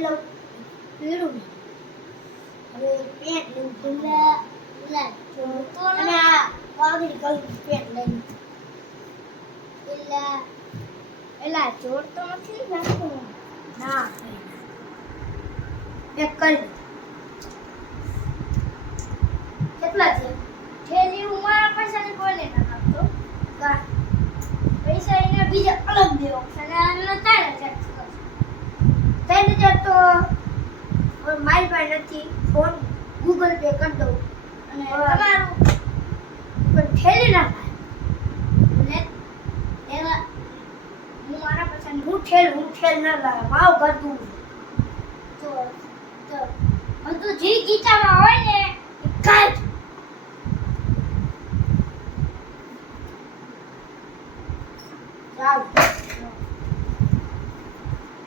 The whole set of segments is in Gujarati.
લઉં પીળું હવે પેન્ટ લઉં ગુલા તો અને આ વાદળી કલર પેન્ટ લઈ એલા જોર તો નથી નાખતો ના એક કરી કેટલા છે થેલી હું મારા પૈસાની કોઈને ના આપતો કા પૈસા એને બીજા અલગ દેવો અને આનો 3000 તો મારી પાસે નથી ફોન ગૂગલ પે કરી દઉં અને તમારું પણ થેલી ના થાય એવા હું મારા પૈસાની હું ઠેલ ના લાવે ભાવ કરતું તો બધું જે ગીતામાં હોય ને એ કાંઈ ચાલ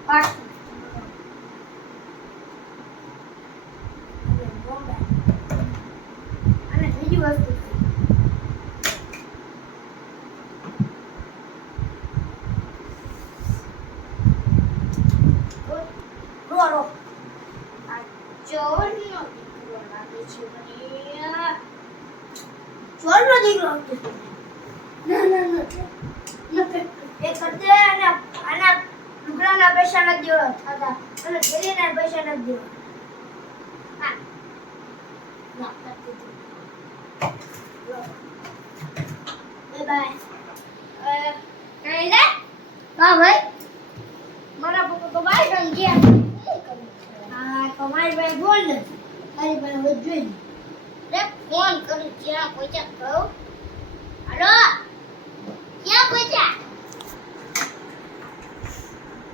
પાસ અને બીજી વસ્તુ રોરો આ ચોરનો દીકરો લાગે છે મને ચોરનો દીકરો ના એ કરતે અને આના લુગડાના પૈસા નથી દેવા થતા અને થેલીના પૈસા નથી દેવા હા ના બાય કઈ લે હા ભાઈ મારા પપ્પા તો બાય ગમ ગયા હા તમારી ભાઈ બોલ ને તારી ભાઈ હવે જોઈ રે ફોન કરું ક્યાં પહોંચ્યા કહું હાલો ક્યાં પહોંચ્યા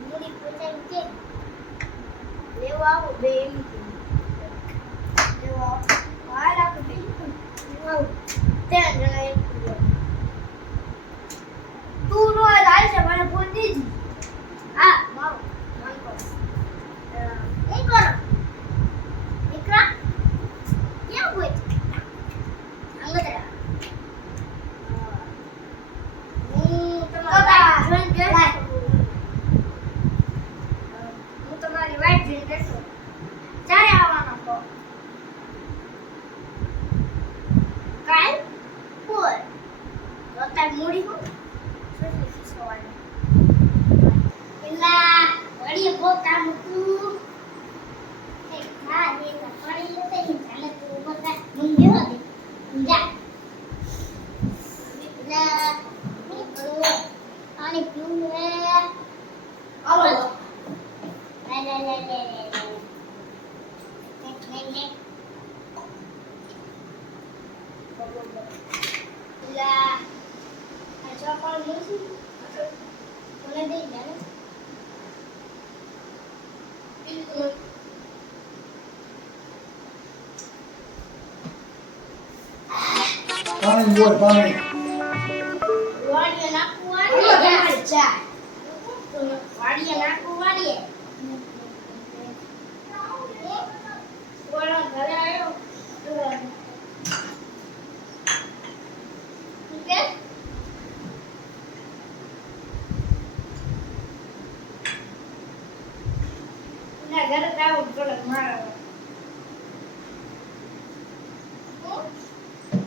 મુરી પહોંચાઈ કે લેવા આવો બે લેવા બહાર આવો બે લેવા ત્યાં જણા એક તું નો જાય છે મને ફોન દીધી હા મારો ફોન કરો હું કરો દીકરા ક્યાં હોય અંગતરા હું તમારી વાઈફ જોઈને બેઠો ક્યારે આવવાનો છો કાલ બોલ અત્યારે મોડી હું પેલા વળી બહુ કામ હતું એક હા એ પાણી લેતે ને ચાલે તું ઉપર મુંગ્યો દે જા પેલા હું કરું પાણી પીવું રે આવો લે પેલા આ ચોકડ મૂકી બોલે દે જાને પાણી બોલ પાણી વાડીએ નાખવું વાડીએ ચા વાડીએ નાખવું વાડીએ બોલા ઘરે આવ્યો કે ના ઘરે આવો ગળત મારો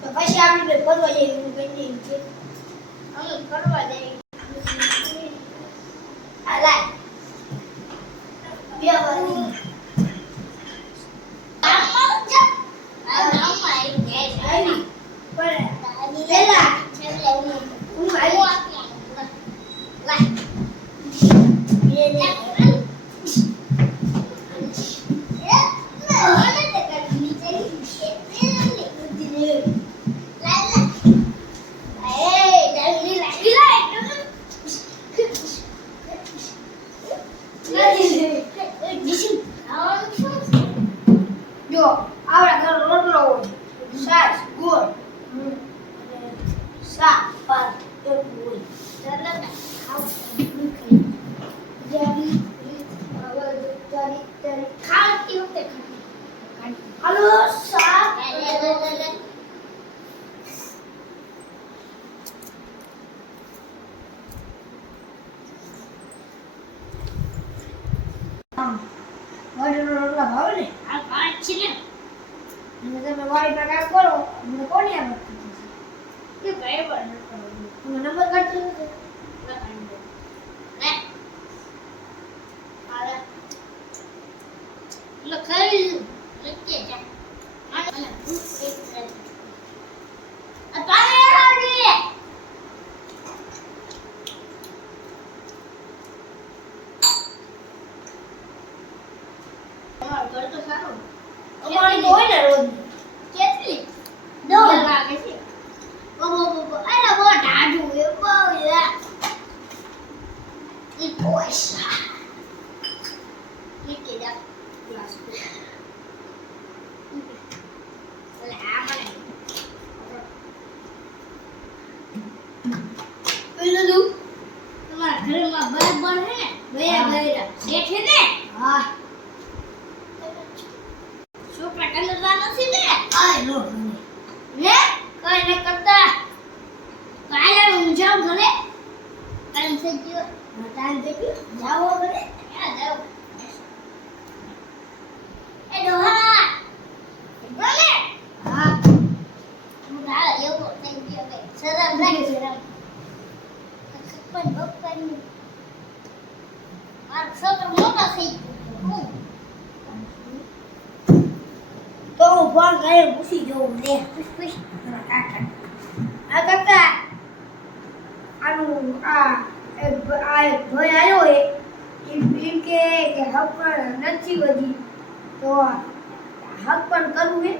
તો પછી આપણે બે ફરવા જઈએ હું કહી દઈ છે અમે ફરવા જઈએ આલા બેવાની જો આવડા ઘર રોટલો હોય સાસ ગોળ શાક ભાત એવું હોય ચાલે ને ખાવ જરી ખાતી વખતે હાલો શાક વાડીનો રોટલા ભાવે ને આ પાંચ છે ને અને તમે વાડીમાં કામ કરો મને કોની આવડતું કે ભાઈ પણ તમે નંબર કાઢતો નથી લખાઈ દે લે આલે લખાઈ લખી જા અને એક આ પાણી આવડી તમારો ઘર તો સારો અમારી તો હોય ને રોજ કેટલી દો. લાગે છે ઓહો અરે બહુ ડાઢું એ બહુ યા ઈ પૈસા લીકે જા ગ્લાસ લે આ મને પેલું દુ તમારા ઘરમાં બરાબર હે ને બયા બયા શેઠ હે ને હા છોકરા કંદરવા નથી ને આય નો ને કઈ ન કરતા કાલે હું જાઉં ઘરે ટાઈમ થઈ ગયો ટાઈમ થઈ ગયો જાઓ ઘરે ક્યાં જાઉં એ ડોહા બોલે હા હું તારા એવો થઈ ગયો કે શરમ લાગે શરમ પણ બપ્પાની મારો છોકરો મોટો થઈ ગયો હું તો હું ફોન કરીને પૂછી જોઉં લે પૂછ આ કરતા આનું આ એક ભાઈ આવ્યો એ એમ કે હક પણ નથી વધી તો હક પણ કરવું હે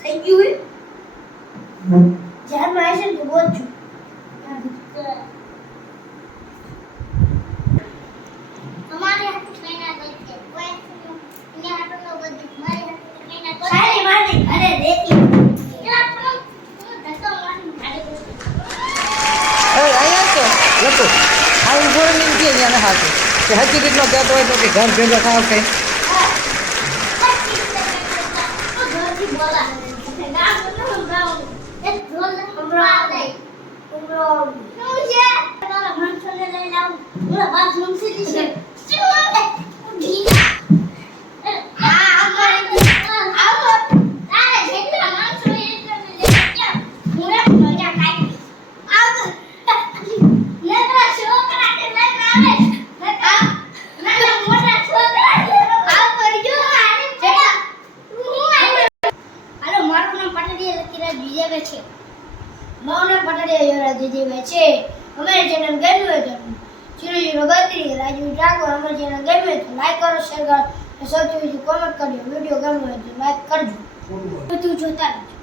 થઈ ગયું હે ધ્યાનમાં આવશે ને તો બોલજો તમારે હાથ કઈ ના બોલશે કોઈ એને હાથ નો બધું મારી હાથ કઈ ના બોલશે સારી મારી ઘરે દેતી લખો આવું ગોળ એમ કે એને હાથે કે હકીકતનો કહેતો હોય તો કે ઘર ભેગા ખાવ કે છે મૌન પટડિયા યોરા દીદી છે અમારી ચેનલ ગમ્યું હોય તો 0032 રાજુ ઠાકોર અમારી ચેનલ ગમ્યું હોય તો લાઈક કરો શેર કરો અને સૌથી વધુ કોમેન્ટ કરજો વિડિયો ગમ્યો હોય તો લાઈક કરજો ખોટું બોલે. બધું જોતા રહેજો